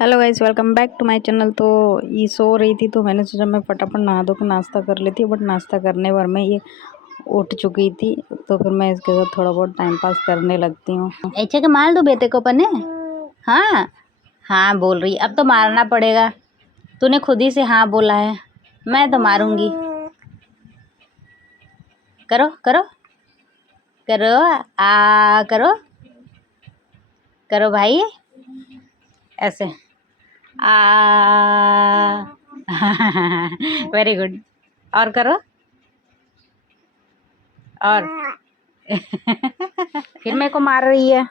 Hello guys, welcome back to my channel. तो ये सो रही थी तो मैंने सोचा मैं फटाफट नहा धो के नाश्ता कर लेती हूँ। बट नाश्ता करने भर में ये उठ चुकी थी, तो फिर मैं इसके साथ थोड़ा बहुत टाइम पास करने लगती हूँ। ऐसे के मार दो बेटे को पन्ने। हाँ हाँ बोल रही, अब तो मारना पड़ेगा। तूने खुद ही से हाँ बोला है, मैं तो मारूंगी। करो करो करो, आ करो करो भाई, ऐसे आ। Very good. और करो और। फिर मेरे को मार रही है।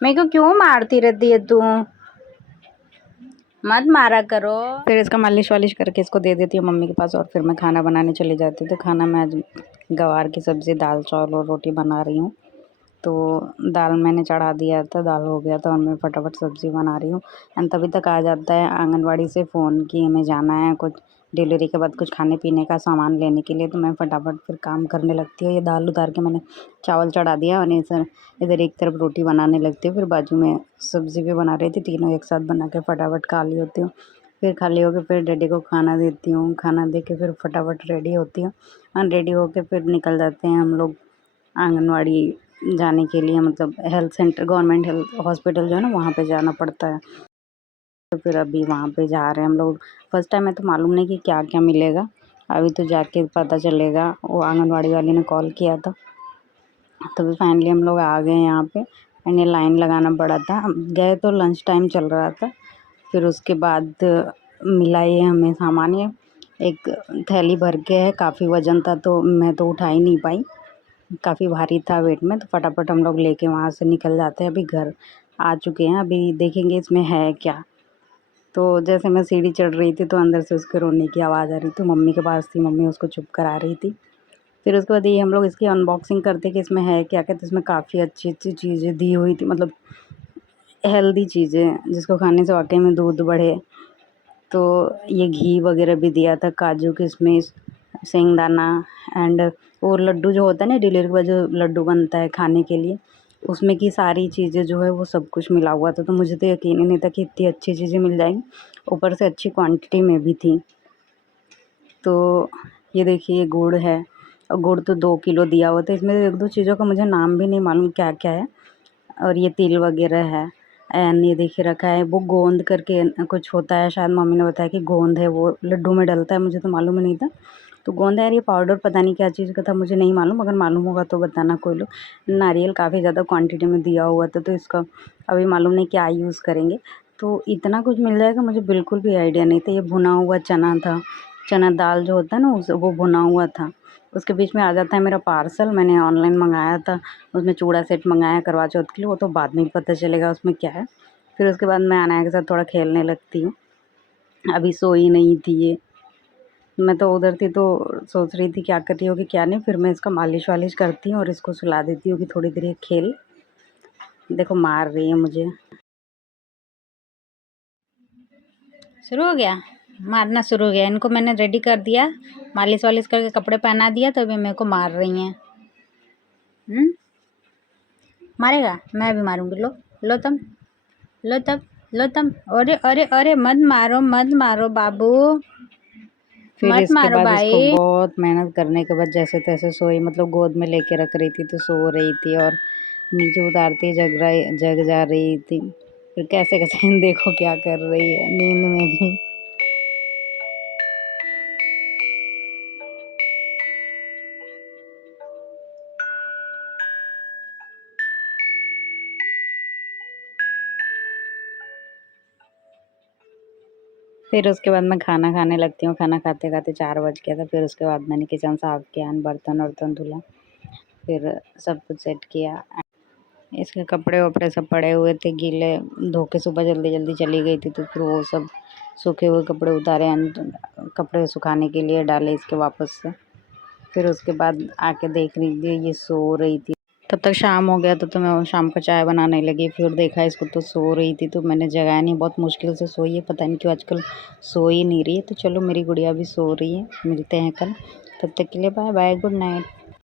मेरे को क्यों मारती रहती है तू? मत मारा करो। फिर इसका मालिश वालिश करके इसको दे देती हूँ मम्मी के पास, और फिर मैं खाना बनाने चली जाती हूँ। तो खाना में आज गवार की सब्ज़ी, दाल चावल और रोटी बना रही हूँ। तो दाल मैंने चढ़ा दिया था, दाल हो गया था और मैं फटाफट सब्ज़ी बना रही हूँ। एंड तभी तक आ जाता है आंगनवाड़ी से फ़ोन कि हमें जाना है कुछ डिलीवरी के बाद कुछ खाने पीने का सामान लेने के लिए। तो मैं फटाफट फिर काम करने लगती हूँ। ये दाल उतार के मैंने चावल चढ़ा दिया और इधर एक तरफ रोटी बनाने लगती हूँ, फिर बाजू में सब्ज़ी भी बना रही थी। तीनों एक साथ बना के फटाफट खाली होती हूँ। फिर खाली होकर फिर डैडी को खाना देती हूँ। खाना दे के फिर फटाफट रेडी होती हूँ और रेडी होकर फिर निकल जाते हैं हम लोग आंगनवाड़ी जाने के लिए। मतलब health centre, government health hospital जो है ना, वहाँ पे जाना पड़ता है। तो फिर अभी वहाँ पे जा रहे हैं हम लोग। फर्स्ट टाइम है तो मालूम नहीं कि क्या क्या मिलेगा, अभी तो जाके पता चलेगा। वो आंगनवाड़ी वाली ने कॉल किया था, तो भी फाइनली हम लोग आ गए यहाँ पे। एंड ये लाइन लगाना पड़ा था, हम गए तो लंच टाइम चल रहा था। फिर उसके बाद मिला ये हमें सामान, ये एक थैली भर के है। काफ़ी वज़न था तो मैं तो उठा ही नहीं पाई, काफ़ी भारी था वेट में। तो फटाफट हम लोग लेके वहाँ से निकल जाते हैं। अभी घर आ चुके हैं, अभी देखेंगे इसमें है क्या। तो जैसे मैं सीढ़ी चढ़ रही थी तो अंदर से उसके रोने की आवाज़ आ रही थी। मम्मी के पास थी, मम्मी उसको चुप करा रही थी। फिर उसके बाद ये हम लोग इसकी अनबॉक्सिंग करते कि इसमें है क्या क्या। तो इसमें काफ़ी अच्छी अच्छी चीज़ें दी हुई थी, मतलब हेल्दी चीज़ें जिसको खाने से वाकई में दूध बढ़े। तो ये घी वगैरह भी दिया था, काजू किशमिश, सेंगदाना। एंड वो लड्डू जो होता है ना डिलीवरी के बाद जो लड्डू बनता है खाने के लिए, उसमें की सारी चीज़ें जो है वो सब कुछ मिला हुआ था। तो मुझे तो यकीन ही नहीं था कि इतनी अच्छी चीज़ें मिल जाएंगी, ऊपर से अच्छी क्वांटिटी में भी थी। तो ये देखिए गुड़ है, और गुड़ तो 2 किलो दिया हुआ था। इसमें एक दो चीज़ों का मुझे नाम भी नहीं मालूम क्या क्या है। और ये तिल वगैरह है। एंड ये देखिए रखा है वो गोंद करके कुछ होता है, शायद मम्मी ने बताया कि गोंद है, वो लड्डू में डलता है, मुझे तो मालूम ही नहीं था। तो गोंद है यार, ये पाउडर पता नहीं क्या चीज़ का था, मुझे नहीं मालूम। अगर मालूम होगा तो बताना कोई लोग। नारियल काफ़ी ज़्यादा क्वांटिटी में दिया हुआ था, तो इसका अभी मालूम नहीं क्या यूज़ करेंगे। तो इतना कुछ मिल जाएगा मुझे बिल्कुल भी आइडिया नहीं था। ये भुना हुआ चना था, चना दाल जो होता है ना वो भुना हुआ था। उसके बीच में आ जाता है मेरा पार्सल, मैंने ऑनलाइन मंगाया था। उसमें चूड़ा सेट मंगाया करवा चौथ के लिए, वो तो बाद में ही पता चलेगा उसमें क्या है। फिर उसके बाद मैं अनाया के साथ थोड़ा खेलने लगती हूँ। अभी सोई नहीं थी ये, मैं तो उधर थी तो सोच रही थी क्या कर रही होगी क्या नहीं। फिर मैं इसका मालिश वालिश करती हूँ और इसको सुला देती हूँ कि थोड़ी देर ये खेल। देखो मार रही है मुझे। शुरू हो गया, मारना शुरू हो गया। इनको मैंने रेडी कर दिया, मालिश वालिश करके कपड़े पहना दिया, तो अभी मेरे को मार रही हैं। मारेगा, मैं भी मारूंगी। लो लो तुम, लो तब, लो तुम। अरे अरे अरे, मत मारो मत मारो बाबू, फिर मत इसके मारो बाद इसको भाई। बहुत मेहनत करने के बाद जैसे तैसे सोई, मतलब गोद में लेके रख रही थी तो सो रही थी, और नीचे उतारती जग जा रही थी। फिर कैसे कैसे देखो क्या कर रही है नींद में भी। फिर उसके बाद मैं खाना खाने लगती हूँ। खाना खाते खाते 4 बज गया था। फिर उसके बाद मैंने किचन साफ किया, बर्तन वर्तन धुला, फिर सब कुछ सेट किया। इसके कपड़े वपड़े सब पड़े हुए थे गीले, धो के सुबह जल्दी जल्दी चली गई थी। तो फिर वो सब सूखे हुए कपड़े उतारे, कपड़े सुखाने के लिए डाले इसके वापस से। फिर उसके बाद आके देख रही थी ये सो रही थी। तब तक शाम हो गया तो मैं शाम का चाय बनाने लगी। फिर देखा इसको तो सो रही थी, तो मैंने जगाया नहीं, बहुत मुश्किल से सोई है, पता नहीं क्यों आजकल सो ही नहीं रही है। तो चलो मेरी गुड़िया भी सो रही है, मिलते हैं कल। तब तक के लिए बाय बाय, गुड नाइट।